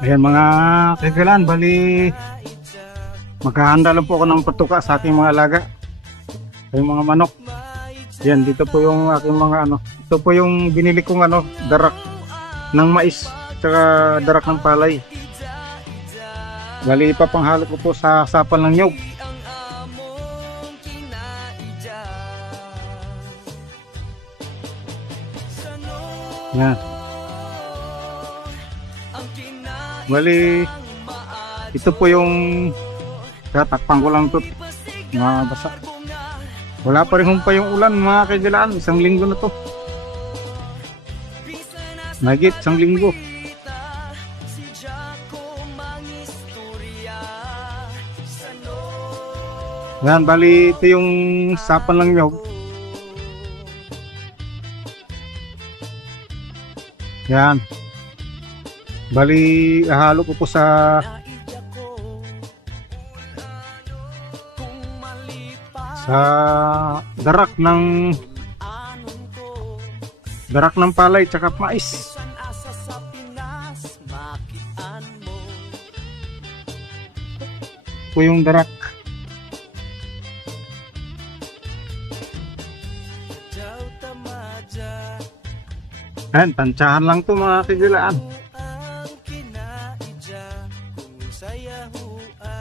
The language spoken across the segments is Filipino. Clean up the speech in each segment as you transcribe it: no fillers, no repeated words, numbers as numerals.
Ayan mga kaibigan, bali maghahanda lang po ako ng patuka sa aking mga alaga, yung mga manok. Yan, dito po yung aking mga ito po yung binili kong darak ng mais tsaka darak ng palay. Bali ipapanghalo ko po sa sapal ng nyog. Yan. Bali ito po yung tatakpan ko lang ito mga basa. Wala pa rin humpa yung ulan mga kaibigan, isang linggo na to. Mahigit isang linggo. Yan, bali ito yung sapal ng nyog. Yan. Bali ahalo ko po sa darak ng palay tsaka mais. Po yung darak. Ayan, tansyahan lang to mga kaibigan.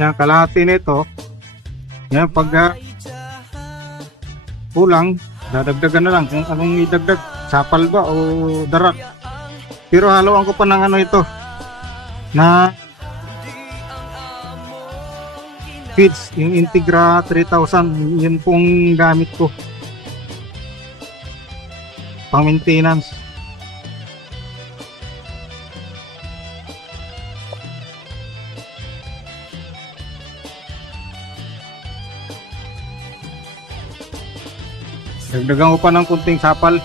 Yan, kalahati nito. Yan, pag kulang, dadagdagan na lang kung anong idagdag, sapal ba o darak. Pero haluan ko pa ng ito na feeds, yung Integra 3000, yun pong gamit ko pang maintenance. Dagdagan ko pa ng kunting sapal.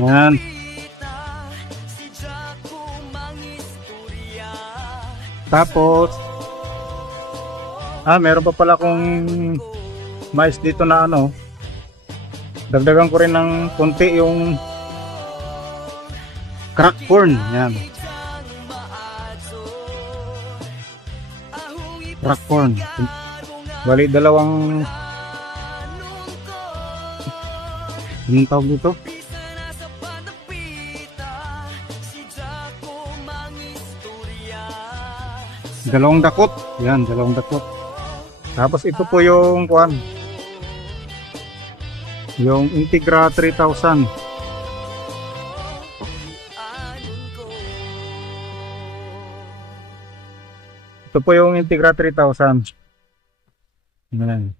Yan. Tapos meron pa pala akong mais dito na dagdagan ko rin ng konti yung crack corn. Yan, crack corn. Bali dalawang anong tawag dito, dalawang dakot. Yan, dalawang dakot. Tapos ito po yung yung Integra 3000. Ito po yung Integra 3000. Ayan.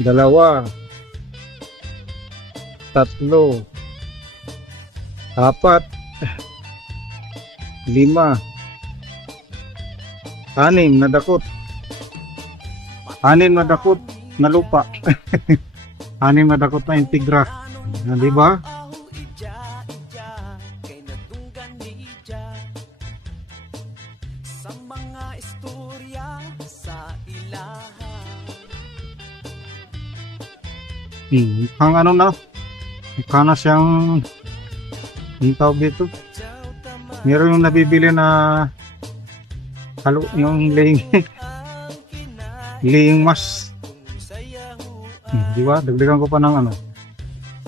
Dalawa, tatlo, apat, lima, anim na dakot. Anim na dakot na lupa. Anim na dakot na Integra. Di ba? Ang na, mukha na siyang yung tawag dito. Meron yung nabibili na yung laying mask. Di ba? Dagdagan ko pa ng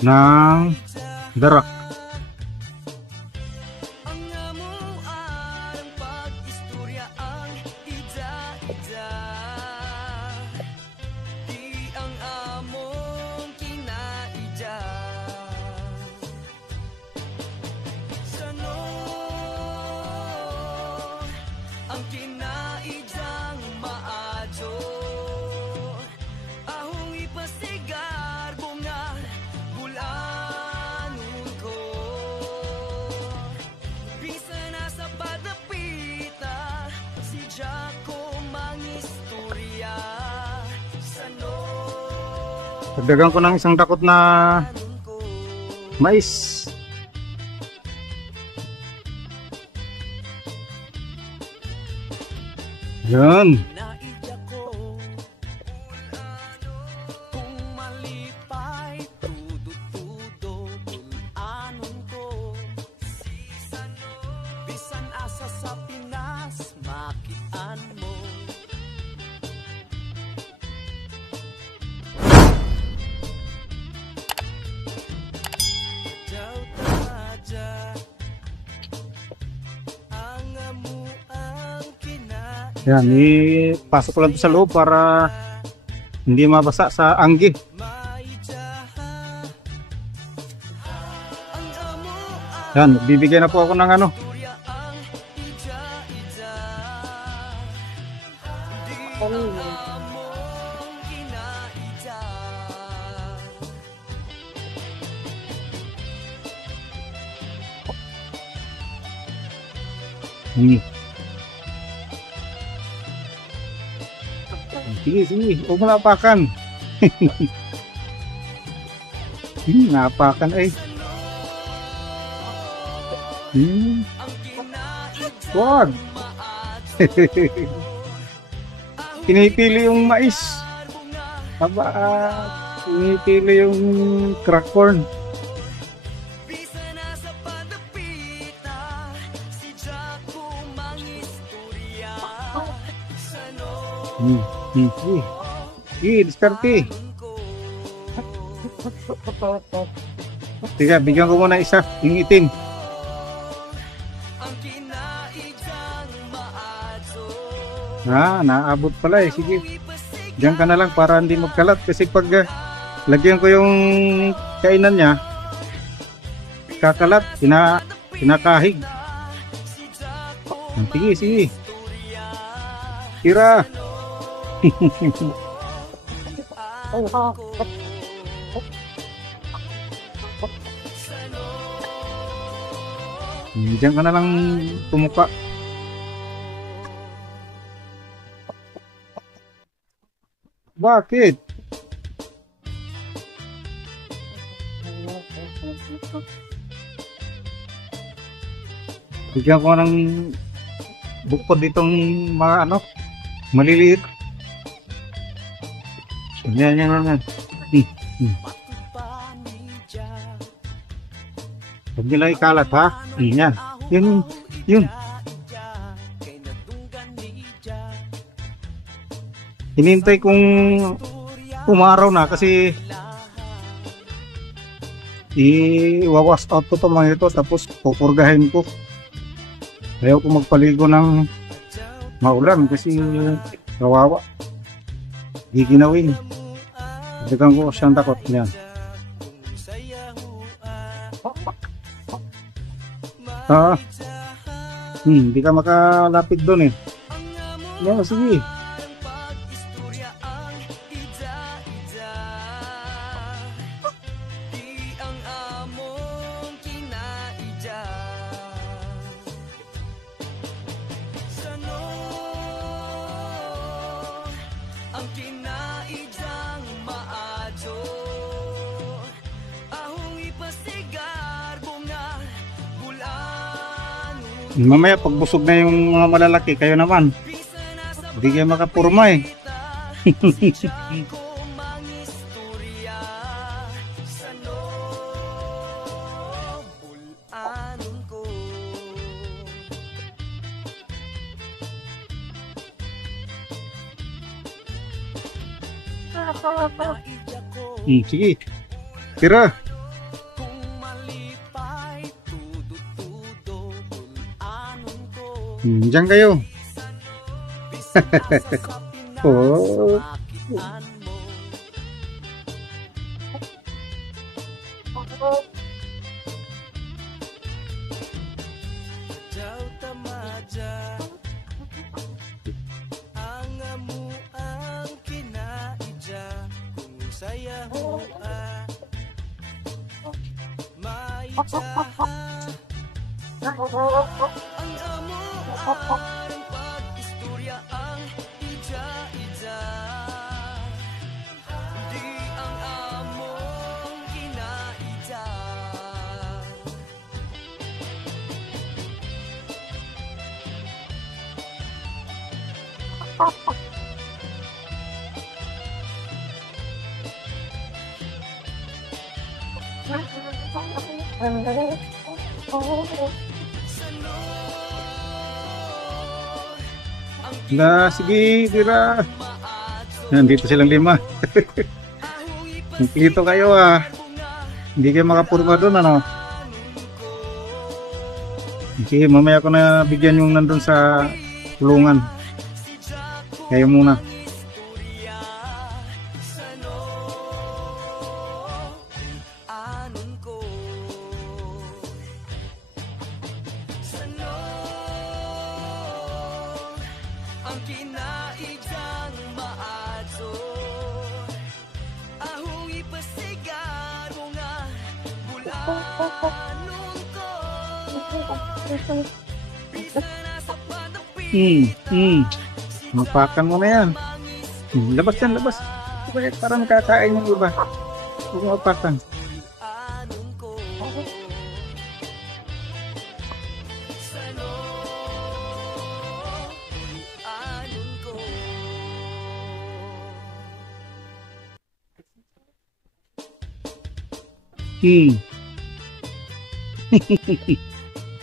ng darak. Dagdagan ko ng isang dakot na mais. Yan. Yan, ipasok ko lang ito sa loob para hindi mabasa sa anggi. Yan, bibigyan na po ako ng ano. Sige, sige, huwag mo napakan. Napakan ay. Wag. Pinipili yung mais. Aba, pinipili yung crack corn. Diskarte. Tiga, bigyan ko muna isa, yung itim. Naabot pala eh. Sige, diyan ka na lang para hindi magkalat. Kasi pag lagyan ko yung kainan niya, kakalat, kinakahig. Sige, sige. Tira. Diyan ka na lang tumuka. Bakit? Bigyan ko ng bukod ditong mga ano, maliliit. Yan. Huwag nila ikalat ha. Yan. Yun. Hinintay kong umaraw na kasi i-wash out ko ito mga ito tapos pupurgahin ko. Ayaw ko magpaligo ng maulan kasi kawawa. Giginawin. Dagang ko siyang takot niyan. Hindi ka makalapit doon eh. Yan, sige. Mamaya pagbusog na yung mga malalaki, kayo naman hindi kayo makapurma eh. Sige, tira. Diyan kayo. Oh. Na, sige, tira. Nandito silang 5. Kompleto kayo ah. Hindi kayo makapurma doon ano. Sige, mamaya ko na bigyan yung nandun sa kulungan. Kayo muna. Ang kinaigang maaso ahong ipasigar mo nga bulanong ko bisa na sa panapit Mapakan mo na yan. Labas yan, labas. Bakit parang kakain yung iba? Huwag mapakan. anong ko sano anong ko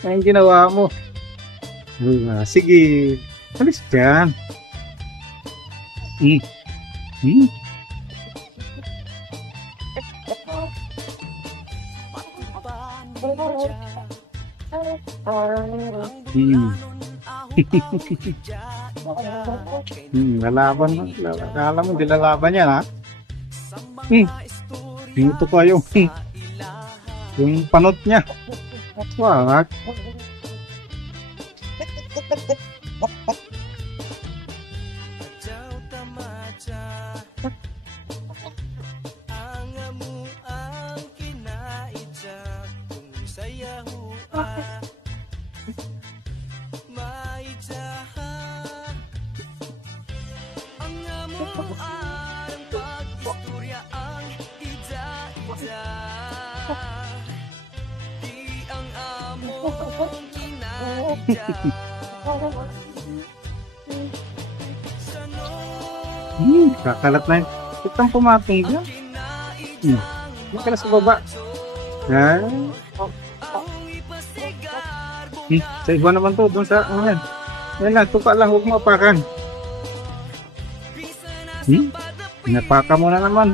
Ang ginawa mo. Sige. Alis dyan. Lalaban mo. Akala mo, di lalaban yan ha? Ito pa yung panot niya. Wag. Jaw tamacha ang amo ang kinaidya kung sayahua maidya ang amo ang pag-istorya ang ida-ida di ang among kinaidya Kakalat na yun. Itang pumatong dyan. Makala sa baba. Sa iba naman to. Doon sa ano yan. Yan lang. Tuka lang. Huwag mo apakan. Napaka mo na naman.